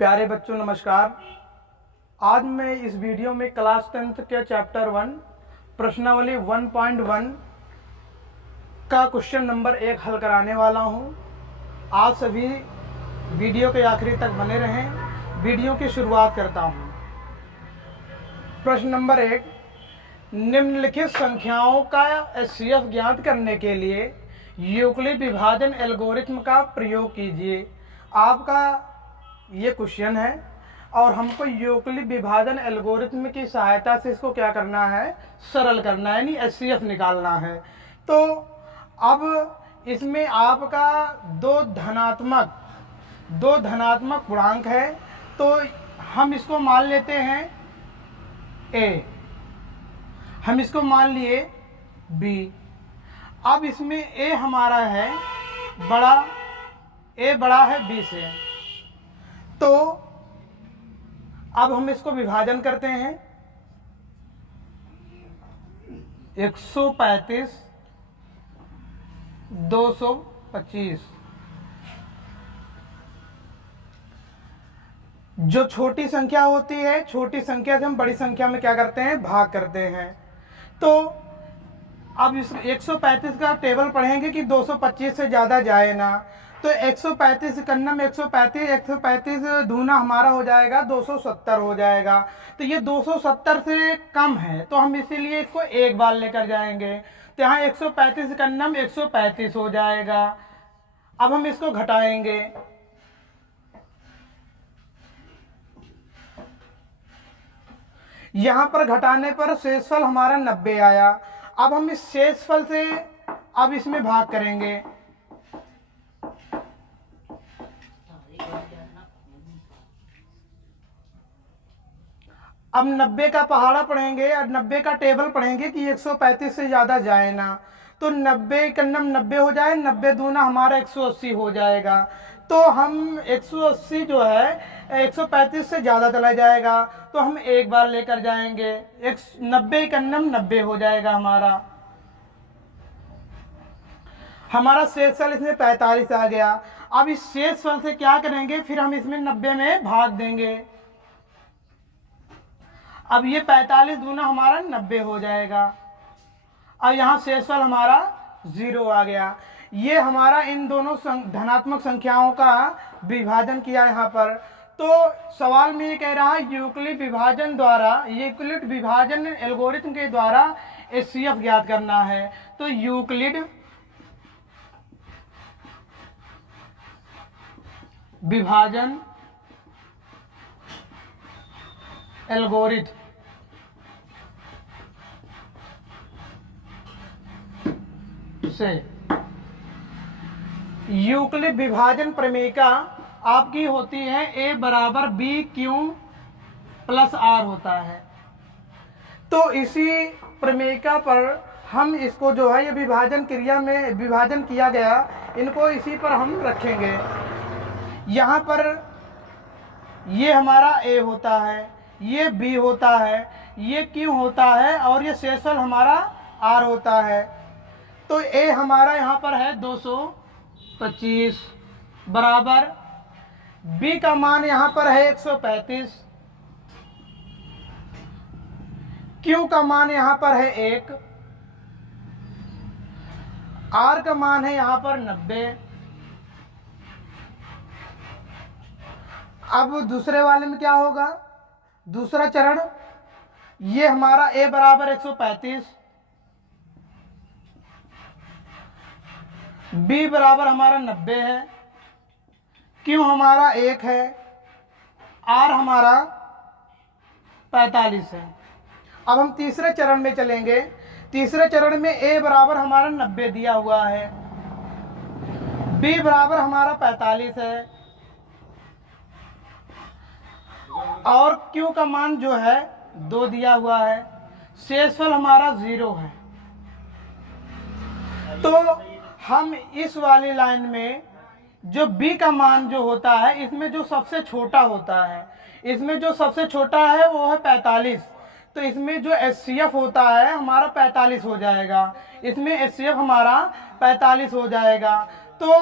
प्यारे बच्चों नमस्कार। आज मैं इस वीडियो में क्लास 10th के चैप्टर 1 प्रश्नावली 1.1 का क्वेश्चन नंबर 1 हल कराने वाला हूं। आप सभी वीडियो के आखिरी तक बने रहें। वीडियो की शुरुआत करता हूं। प्रश्न नंबर 1, निम्नलिखित संख्याओं का एचसीएफ ज्ञात करने के लिए यूक्लिड विभाजन एल्गोरिथम का प्रयोग कीजिए। आपका ये क्वेश्चन है और हमको यूक्लिड विभाजन एल्गोरिथम की सहायता से इसको क्या करना है, सरल करना है, यानी एचसीएफ निकालना है। तो अब इसमें आपका दो धनात्मक पूर्णांक है, तो हम इसको मान लेते हैं ए, हम इसको मान लिए बी। अब इसमें ए हमारा है बड़ा, ए बड़ा है बी से, तो अब हम इसको विभाजन करते हैं। 135 225, जो छोटी संख्या होती है, छोटी संख्या से हम बड़ी संख्या में क्या करते हैं, भाग करते हैं। तो अब इस 135 का टेबल पढ़ेंगे कि 225 से ज़्यादा जाए ना, तो 135 कन्नम 135 दूना हमारा हो जाएगा 270 हो जाएगा। तो ये 270 से कम है, तो हम इसीलिए इसको एक बार लेकर जाएंगे। तो यहाँ 135 कन्नम 135 हो जाएगा। अब हम इसको घटाएंगे, यहाँ पर घटाने पर शेषफल हमारा 90 आया। अब हम इस शेषफल से अब इसमें भाग करेंगे। अब 90 का पहाड़ा पढ़ेंगे और 90 का टेबल पढ़ेंगे कि 135 से ज़्यादा जाए ना, तो 90 कन्नम 90 हो जाए, 90 दूना हमारा 180 हो जाएगा। तो हम 180 जो है 135 से ज़्यादा चला जाएगा, तो हम एक बार लेकर जाएंगे। 90 कन्नम 90 हो जाएगा हमारा शेषफल इसमें 45 आ गया। अब इस शेषफल से क्या करेंगे, फिर हम इसमें 90 में भाग देंगे। अब ये 45 दूना हमारा 90 हो जाएगा। अब यहाँ शेषफल हमारा 0 आ गया। ये हमारा इन दोनों धनात्मक संख्याओं का विभाजन किया यहाँ पर। तो सवाल में ये कह रहा है यूक्लिड विभाजन एल्गोरिथम के द्वारा एचसीएफ ज्ञात करना है। तो यूक्लिड विभाजन एल्गोरिथम से यूक्लिड विभाजन प्रमेयिका आपकी होती है a बराबर बी क्यू प्लस आर होता है। तो इसी प्रमेयिका पर हम इसको जो है ये विभाजन क्रिया में विभाजन किया गया, इनको इसी पर हम रखेंगे। यहाँ पर ये हमारा a होता है, ये b होता है, ये q होता है और ये शेषफल हमारा r होता है। तो a हमारा यहाँ पर है 225 बराबर b का मान यहाँ पर है 135, q का मान यहाँ पर है 1, r का मान है यहाँ पर 90। अब दूसरे वाले में क्या होगा, दूसरा चरण, ये हमारा a बराबर 135, b बराबर हमारा 90 है, q हमारा 1 है, r हमारा 45 है। अब हम तीसरे चरण में चलेंगे। तीसरे चरण में a बराबर हमारा 90 दिया हुआ है, b बराबर हमारा 45 है और q का मान जो है 2 दिया हुआ है, शेषफल हमारा 0 है। तो हम इस वाली लाइन में जो b का मान जो होता है, इसमें जो सबसे छोटा होता है, इसमें जो सबसे छोटा है वो है 45। तो इसमें जो एचसीएफ होता है हमारा 45 हो जाएगा, इसमें एचसीएफ हमारा 45 हो जाएगा। तो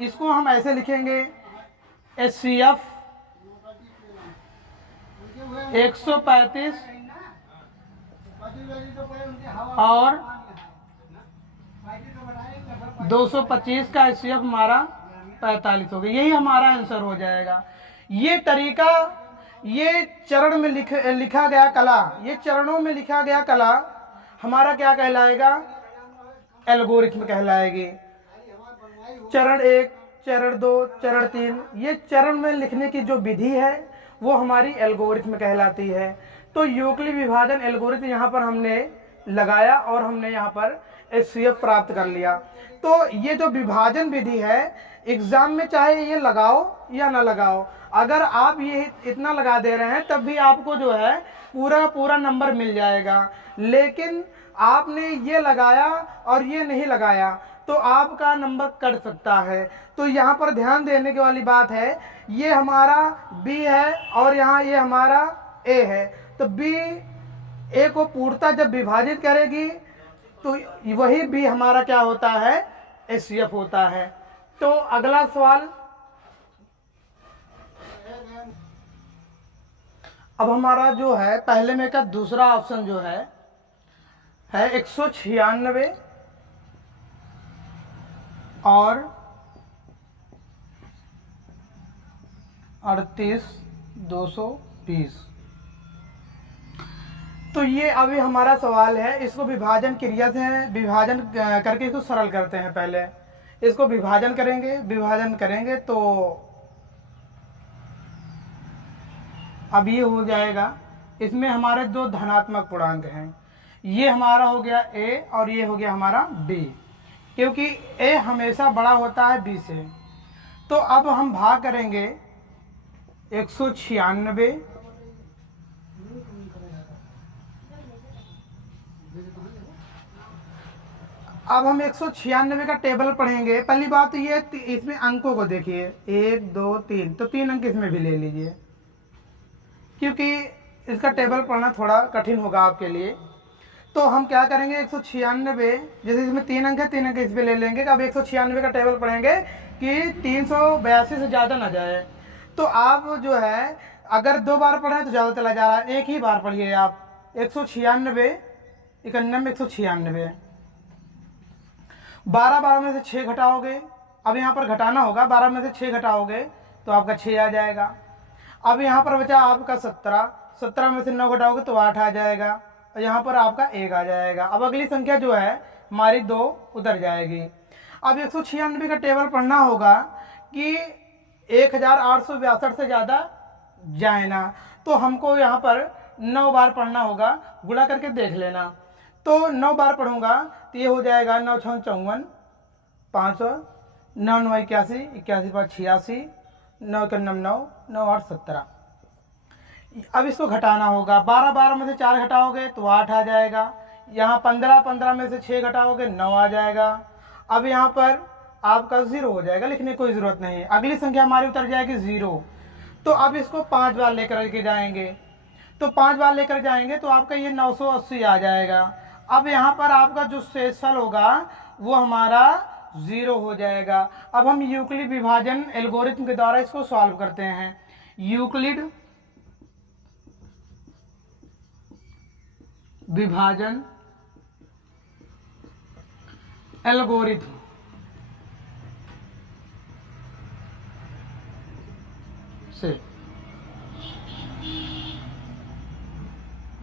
इसको हम ऐसे लिखेंगे, एचसीएफ 135 और 225 का HCF हमारा 45 हो गया। यही हमारा आंसर हो जाएगा। ये तरीका, ये चरण में लिखा गया कला, ये चरणों में लिखा गया कला हमारा क्या कहलाएगा? एल्गोरिथम कहलाएगी। चरण 1, चरण 2, चरण 3, ये चरण में लिखने की जो विधि है वो हमारी एल्गोरिथम कहलाती है। तो यूक्लिड विभाजन एल्गोरिथम यहाँ पर हमने लगाया और हमने यहाँ पर HCF प्राप्त कर लिया। तो ये जो विभाजन विधि है, एग्जाम में चाहे ये लगाओ या ना लगाओ, अगर आप ये इतना लगा दे रहे हैं तब भी आपको जो है पूरा नंबर मिल जाएगा। लेकिन आपने ये लगाया और ये नहीं लगाया तो आपका नंबर कट सकता है। तो यहाँ पर ध्यान देने की वाली बात है, ये हमारा B है और यहाँ ये हमारा A है। तो B A को पूर्णतः जब विभाजित करेगी तो वही B हमारा क्या होता है? HCF होता है। तो अगला सवाल, अब हमारा जो है पहले में का दूसरा ऑप्शन जो है 196 और 38,220। तो ये अभी हमारा सवाल है, इसको विभाजन क्रिया से विभाजन करके इसको सरल करते हैं। पहले इसको विभाजन करेंगे तो अब ये हो जाएगा। इसमें हमारे दो धनात्मक पूर्णांक हैं, ये हमारा हो गया A और ये हो गया हमारा B, क्योंकि A हमेशा बड़ा होता है B से। तो अब हम भाग करेंगे 196, अब हम 196 का टेबल पढ़ेंगे। पहली बात तो ये, इसमें अंकों को देखिए 1 2 3, तो 3 अंक इसमें भी ले लीजिए, क्योंकि इसका टेबल पढ़ना थोड़ा कठिन होगा आपके लिए। तो हम क्या करेंगे, 196, जैसे इसमें 3 अंक है, 3 अंक इस पे ले लेंगे। अब 196 का टेबल पढ़ेंगे कि 382 से ज़्यादा ना जाए। तो आप जो है अगर 2 बार पढ़ें तो ज़्यादा चला जा रहा है, एक ही बार पढ़िए आप। 196, 91, 196, 12 में से 6 घटाओगे, अब यहाँ पर घटाना होगा, 12 में से 6 घटाओगे तो आपका 6 आ जाएगा। अब यहाँ पर बचा आपका 17 में से 9 घटाओगे तो 8 आ जाएगा, और यहाँ पर आपका 1 आ जाएगा। अब अगली संख्या जो है हमारी 2 उतर जाएगी। अब 196 का टेबल पढ़ना होगा कि 1862 से ज़्यादा जाए ना, तो हमको यहाँ पर 9 बार पढ़ना होगा। गुणा करके देख लेना, तो 9 बार पढ़ूंगा तो ये हो जाएगा 9 6 54, 500, 9 9 81, 81 5 86, 9 1 9, 9 8 17। अब इसको घटाना होगा, 12 में से 4 घटाओगे तो 8 आ जाएगा। यहाँ 15 में से 6 घटाओगे 9 आ जाएगा। अब यहाँ पर आपका 0 हो जाएगा, लिखने की कोई ज़रूरत नहीं है। अगली संख्या हमारी उतर जाएगी 0। तो अब इसको 5 बार लेकर के जाएंगे, तो 5 बार लेकर जाएंगे तो आपका ये 980 आ जाएगा। अब यहाँ पर आपका जो शेषफल होगा वो हमारा 0 हो जाएगा। अब हम यूक्लिड विभाजन एल्गोरिथम के द्वारा इसको सॉल्व करते हैं। यूक्लिड विभाजन एल्गोरिथम से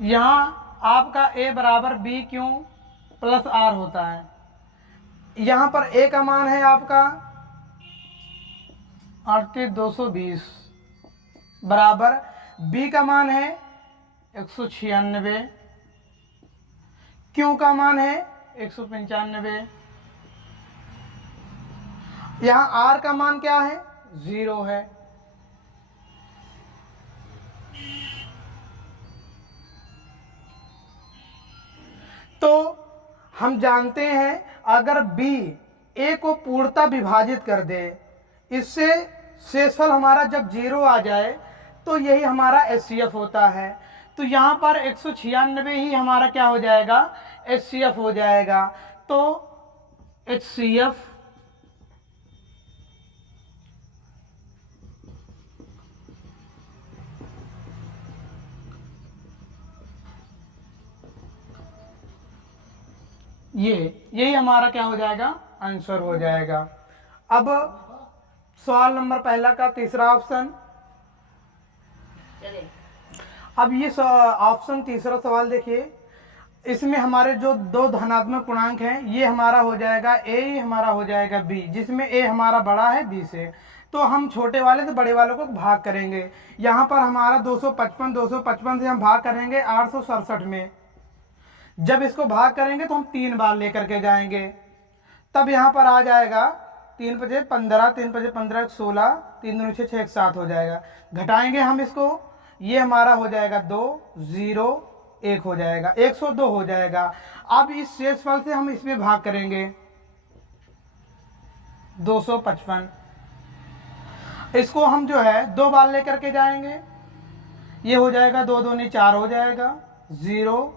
यहाँ आपका A बराबर B क्यों प्लस R होता है। यहाँ पर A का मान है आपका 38,220 बराबर B का मान है 196, Q का मान है 195, यहाँ R का मान क्या है 0 है। तो हम जानते हैं अगर B A को पूर्णतः विभाजित कर दे, इससे शेषफल हमारा जब 0 आ जाए तो यही हमारा HCF होता है। तो यहाँ पर 196 ही हमारा क्या हो जाएगा, HCF हो जाएगा। तो HCF यही हमारा क्या हो जाएगा, आंसर हो जाएगा। अब सवाल नंबर पहला का तीसरा ऑप्शन। अब ये ऑप्शन तीसरा सवाल देखिए, इसमें हमारे जो दो धनात्मक पूर्णांक हैं, ये हमारा हो जाएगा ए, ये हमारा हो जाएगा बी, जिसमें ए हमारा बड़ा है बी से। तो हम छोटे वाले से बड़े वालों को भाग करेंगे। यहाँ पर हमारा 255 से हम भाग करेंगे 867 में। जब इसको भाग करेंगे तो हम 3 बार लेकर के जाएंगे, तब यहाँ पर आ जाएगा 3 पचे 15, 3 पचे 15, 16, 3 दूनी 6, 6 7 हो जाएगा। घटाएंगे हम इसको, ये हमारा हो जाएगा 2, 0, 1 हो जाएगा, 102 हो जाएगा। अब इस शेषफल से हम इसमें भाग करेंगे 255, इसको हम जो है 2 बार लेकर के जाएंगे, ये हो जाएगा 2 दूनी 4 हो जाएगा, 0,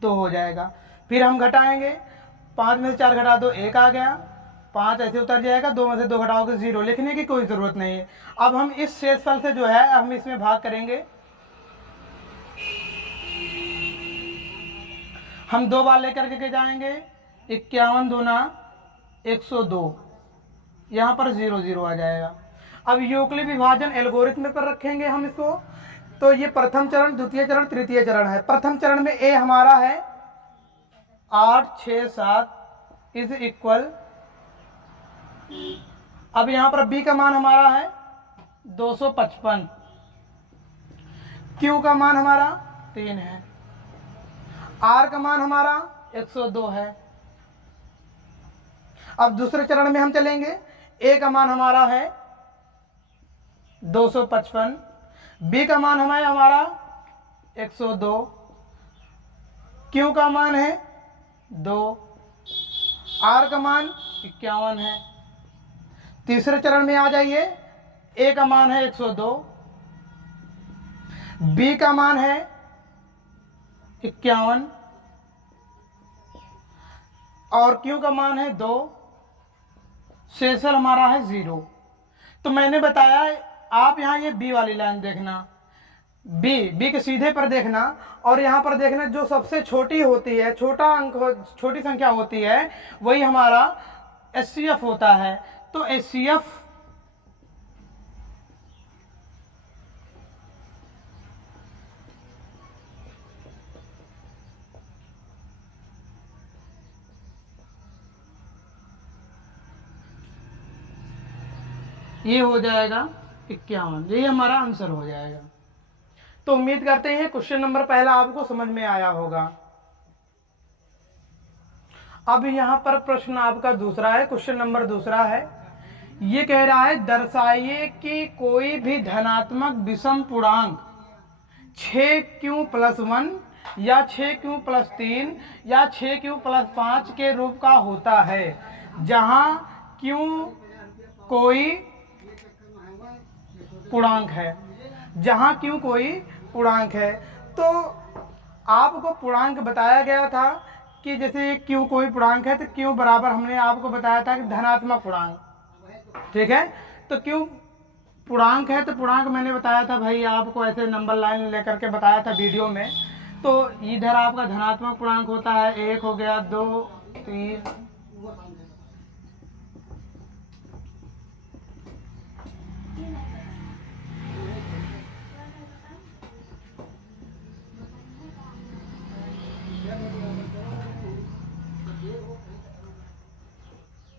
2 हो जाएगा। फिर हम घटाएंगे, 5 में से 4 घटा दो 1 आ गया, 5 ऐसे उतर जाएगा, 2 में से 2 घटाओगे 0, लिखने की कोई जरूरत नहीं है। अब हम इस शेषफल से जो है हम इसमें भाग करेंगे, हम 2 बार लेकर के जाएंगे, 51 दूना 102, यहाँ पर 0, 0 आ जाएगा। अब यूक्लिड विभाजन एल्गोरिथ्म पर रखेंगे हम इसको, तो ये प्रथम चरण, द्वितीय चरण, तृतीय चरण है। प्रथम चरण में ए हमारा है 8, 6, 7 इज इक्वल, अब यहां पर बी का मान हमारा है 255, क्यू का मान हमारा 3 है, आर का मान हमारा 102 है। अब दूसरे चरण में हम चलेंगे, ए का मान हमारा है 255, बी का मान हमारा 102, क्यू का मान है 2, आर का मान 51 है। तीसरे चरण में आ जाइए, ए का मान है 102, बी का मान है 51 और क्यू का मान है 2, शेषफल हमारा है 0। तो मैंने बताया आप यहाँ ये बी वाली लाइन देखना, बी के सीधे पर देखना, और यहाँ पर देखना जो सबसे छोटी होती है, छोटा अंक, छोटी संख्या होती है, वही हमारा एचसीएफ होता है। तो एचसीएफ ये हो जाएगा 51, ये हमारा आंसर हो जाएगा। तो उम्मीद करते हैं क्वेश्चन नंबर पहला आपको समझ में आया होगा। अब यहाँ पर प्रश्न आपका दूसरा है, क्वेश्चन नंबर दूसरा है। ये कह रहा है दर्शाइए कि कोई भी धनात्मक विषम पूर्णांक 6q+1 या 6q+3 या 6q+5 के रूप का होता है, जहां q कोई पूर्णांक है, जहां q कोई पूर्णांक है। तो आपको पूर्णांक बताया गया था कि जैसे q कोई पूर्णांक है तो q बराबर हमने आपको बताया था कि धनात्मक पूर्णांक, ठीक है। तो q पूर्णांक है, तो पूर्णांक मैंने बताया था भाई आपको ऐसे नंबर लाइन लेकर के बताया था वीडियो में। तो इधर आपका धनात्मक पूर्णांक होता है, 1 हो गया, 2, 3,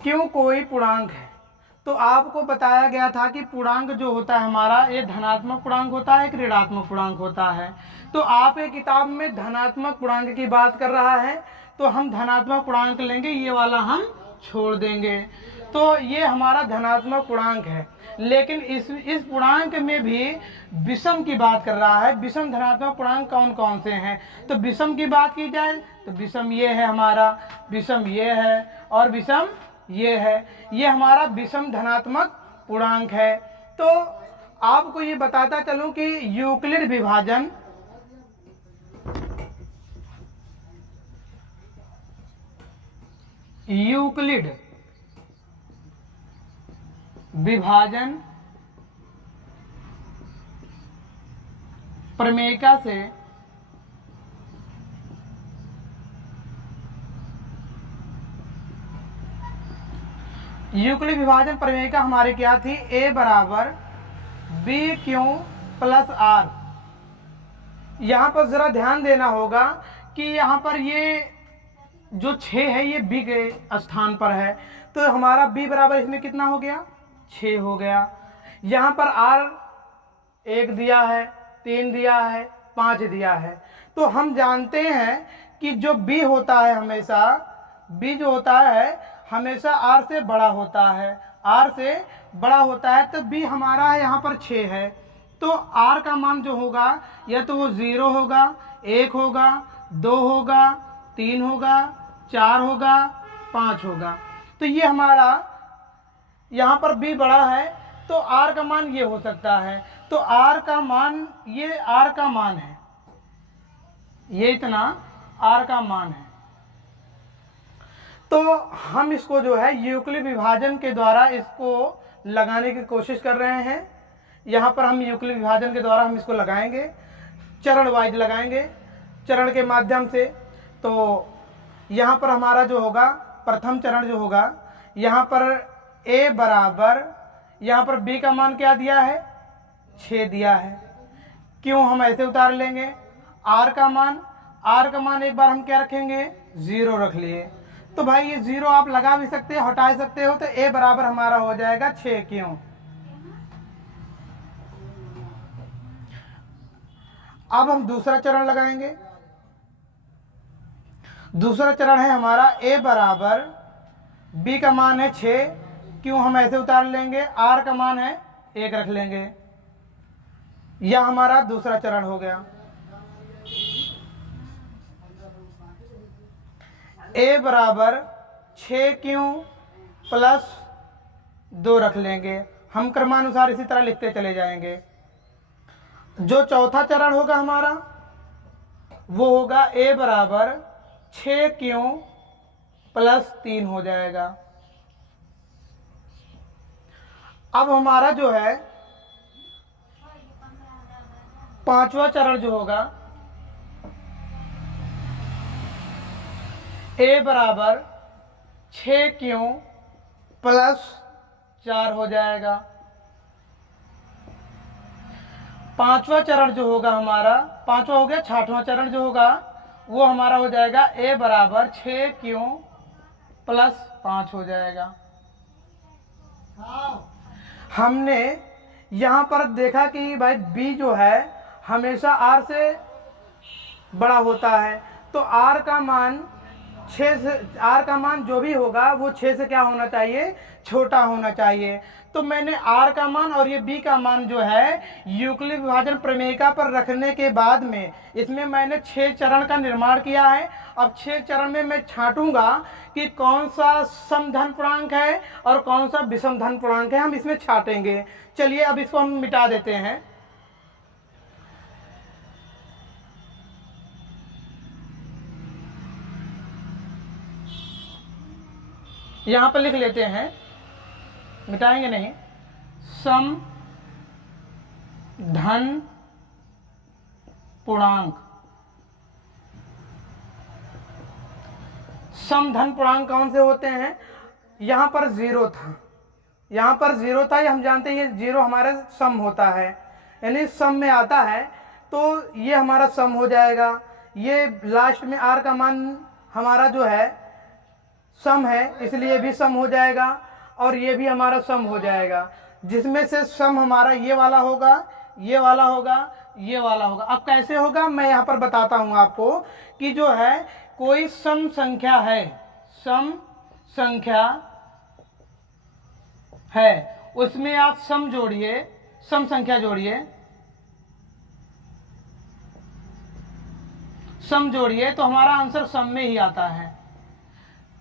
क्यों कोई पूर्णांक है। तो आपको बताया गया था कि पूर्णांक जो होता है हमारा, ये धनात्मक पूर्णांक होता है, एक ऋणात्मक पूर्णांक होता है। तो आपके किताब में धनात्मक पूर्णांक की बात कर रहा है, तो हम धनात्मक पूर्णांक लेंगे, ये वाला हम छोड़ देंगे। तो ये हमारा धनात्मक पूर्णांक है, लेकिन इस पूर्णांक में भी विषम की बात कर रहा है। विषम धनात्मक पूर्णांक कौन कौन से हैं? तो विषम की बात की जाए तो विषम ये है हमारा, विषम ये है और विषम ये है, ये हमारा विषम धनात्मक पूर्णांक है। तो आपको ये बताता चलूं कि यूक्लिड विभाजन प्रमेयिका से यूक्लिड विभाजन प्रमेय हमारी क्या थी, a बराबर बी क्यू प्लस आर। यहाँ पर ज़रा ध्यान देना होगा कि यहाँ पर ये जो 6 है ये b के स्थान पर है, तो हमारा b बराबर इसमें कितना हो गया, 6 हो गया। यहाँ पर r 1 दिया है, 3 दिया है, 5 दिया है। तो हम जानते हैं कि जो b होता है हमेशा, b जो होता है हमेशा r से बड़ा होता है, r से बड़ा होता है। तो b हमारा है यहाँ पर 6 है, तो r का मान जो होगा या तो वो 0 होगा, 1 होगा, 2 होगा, 3 होगा, 4 होगा, 5 होगा। तो ये हमारा यहाँ पर b बड़ा है तो r का मान ये हो सकता है। तो r का मान, ये r का मान है, ये इतना r का मान है। तो हम इसको जो है यूक्लिड विभाजन के द्वारा इसको लगाने की कोशिश कर रहे हैं। यहाँ पर हम यूक्लिड विभाजन के द्वारा हम इसको लगाएंगे, चरण वाइज लगाएंगे, चरण के माध्यम से। तो यहाँ पर हमारा जो होगा प्रथम चरण जो होगा, यहाँ पर a बराबर, यहाँ पर b का मान क्या दिया है, 6 दिया है। क्यों हम ऐसे उतार लेंगे, r का मान एक बार हम क्या रखेंगे, 0 रख लिए। तो भाई ये 0 आप लगा भी सकते हो, हटा सकते हो। तो a बराबर हमारा हो जाएगा 6 क्यों। अब हम दूसरा चरण लगाएंगे। दूसरा चरण है हमारा a बराबर, b का मान है 6, क्यों हम ऐसे उतार लेंगे, r का मान है 1 रख लेंगे। यह हमारा दूसरा चरण हो गया। a बराबर 6 क्यों प्लस 2 रख लेंगे। हम क्रमानुसार इसी तरह लिखते चले जाएंगे। जो चौथा चरण होगा हमारा वो होगा a बराबर 6 क्यों प्लस 3 हो जाएगा। अब हमारा जो है पांचवा चरण जो होगा, a बराबर 6 क्यों प्लस 4 हो जाएगा। पांचवा चरण जो होगा हमारा, पांचवा हो गया, छठवां चरण जो होगा वो हमारा हो जाएगा a बराबर 6 क्यों प्लस 5 हो जाएगा। हमने यहाँ पर देखा कि भाई b जो है हमेशा r से बड़ा होता है, तो r का मान 6 से, r का मान जो भी होगा वो 6 से क्या होना चाहिए, छोटा होना चाहिए। तो मैंने r का मान और ये b का मान जो है यूक्लिड विभाजन प्रमेयिका पर रखने के बाद में इसमें मैंने 6 चरण का निर्माण किया है। अब 6 चरण में मैं छांटूंगा कि कौन सा सम धन पूर्णांक है और कौन सा विषम धन पूर्णांक है, हम इसमें छांटेंगे। चलिए अब इसको हम मिटा देते हैं। यहाँ पर लिख लेते हैं, मिटाएंगे नहीं, सम धन पूर्णांक। सम धन पूर्णांक कौन से होते हैं, यहाँ पर 0 था, यहाँ पर 0 था, ये हम जानते हैं ये 0 हमारे सम होता है, यानी सम में आता है, तो ये हमारा सम हो जाएगा। ये लास्ट में r का मान हमारा जो है सम है, इसलिए भी सम हो जाएगा और ये भी हमारा सम हो जाएगा, जिसमें से सम हमारा ये वाला होगा, ये वाला होगा, ये वाला होगा। अब कैसे होगा मैं यहाँ पर बताता हूँ आपको कि जो है कोई सम संख्या है, सम संख्या है, उसमें आप सम जोड़िए, सम संख्या जोड़िए, सम जोड़िए तो हमारा आंसर सम में ही आता है।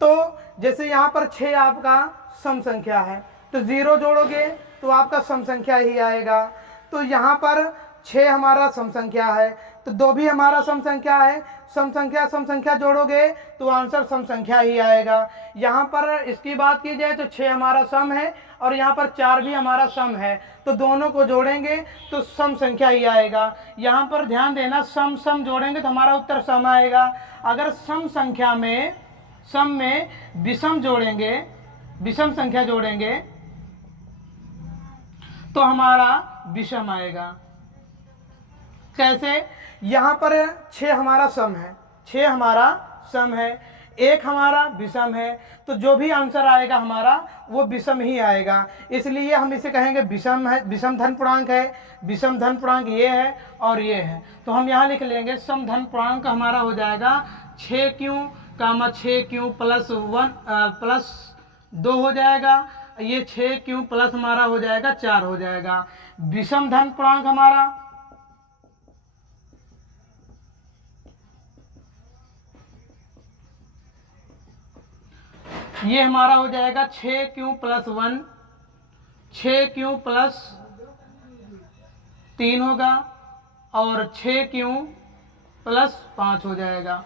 तो जैसे यहाँ पर 6 आपका सम संख्या है, तो 0 जोड़ोगे तो आपका सम संख्या ही आएगा। तो यहाँ पर 6 हमारा सम संख्या है, तो 2 भी हमारा सम संख्या है, सम संख्या जोड़ोगे तो आंसर सम संख्या ही आएगा। यहाँ पर इसकी बात की जाए तो 6 हमारा सम है और यहाँ पर 4 भी हमारा सम है, तो दोनों को जोड़ेंगे तो सम संख्या ही आएगा। यहाँ पर ध्यान देना, सम सम जोड़ेंगे तो हमारा उत्तर सम आएगा। अगर सम संख्या में, सम में विषम जोड़ेंगे विषम संख्या जोड़ेंगे तो हमारा विषम आएगा। कैसे? यहाँ पर 6 हमारा सम है, 6 हमारा सम है, 1 हमारा विषम है, तो जो भी आंसर आएगा हमारा वो विषम ही आएगा। इसलिए हम इसे कहेंगे विषम है, विषम धन पूर्णांक है। विषम धन पूर्णांक ये है और ये है, तो हम यहाँ लिख लेंगे सम धन पूर्णांक हमारा हो जाएगा 6q, 6q प्लस 2 हो जाएगा। ये 6q प्लस हमारा हो जाएगा 4 हो जाएगा। विषम धन पूर्णांक हमारा ये हमारा हो जाएगा 6q प्लस 1, 6q प्लस 3 होगा और 6q प्लस 5 हो जाएगा।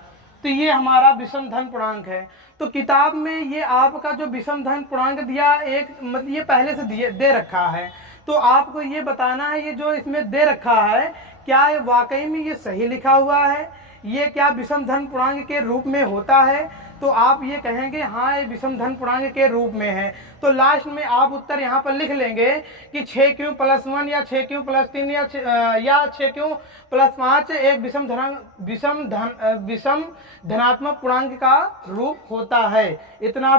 तो ये हमारा विषम धन पूर्णांक है। तो किताब में ये आपका जो विषम धन पूर्णांक दिया एक मतलब ये पहले से दे रखा है, तो आपको ये बताना है ये जो इसमें दे रखा है क्या ये वाकई में ये सही लिखा हुआ है, ये क्या विषम धन पूर्णांक के रूप में होता है। तो आप ये कहेंगे हाँ ये विषम धन पूर्णांक के रूप में है, तो लास्ट में आप उत्तर यहाँ पर लिख लेंगे कि 6q प्लस 1 या 6q प्लस 3 या 6q प्लस 5 एक विषम धनात्मक पूर्णांक का रूप होता है। इतना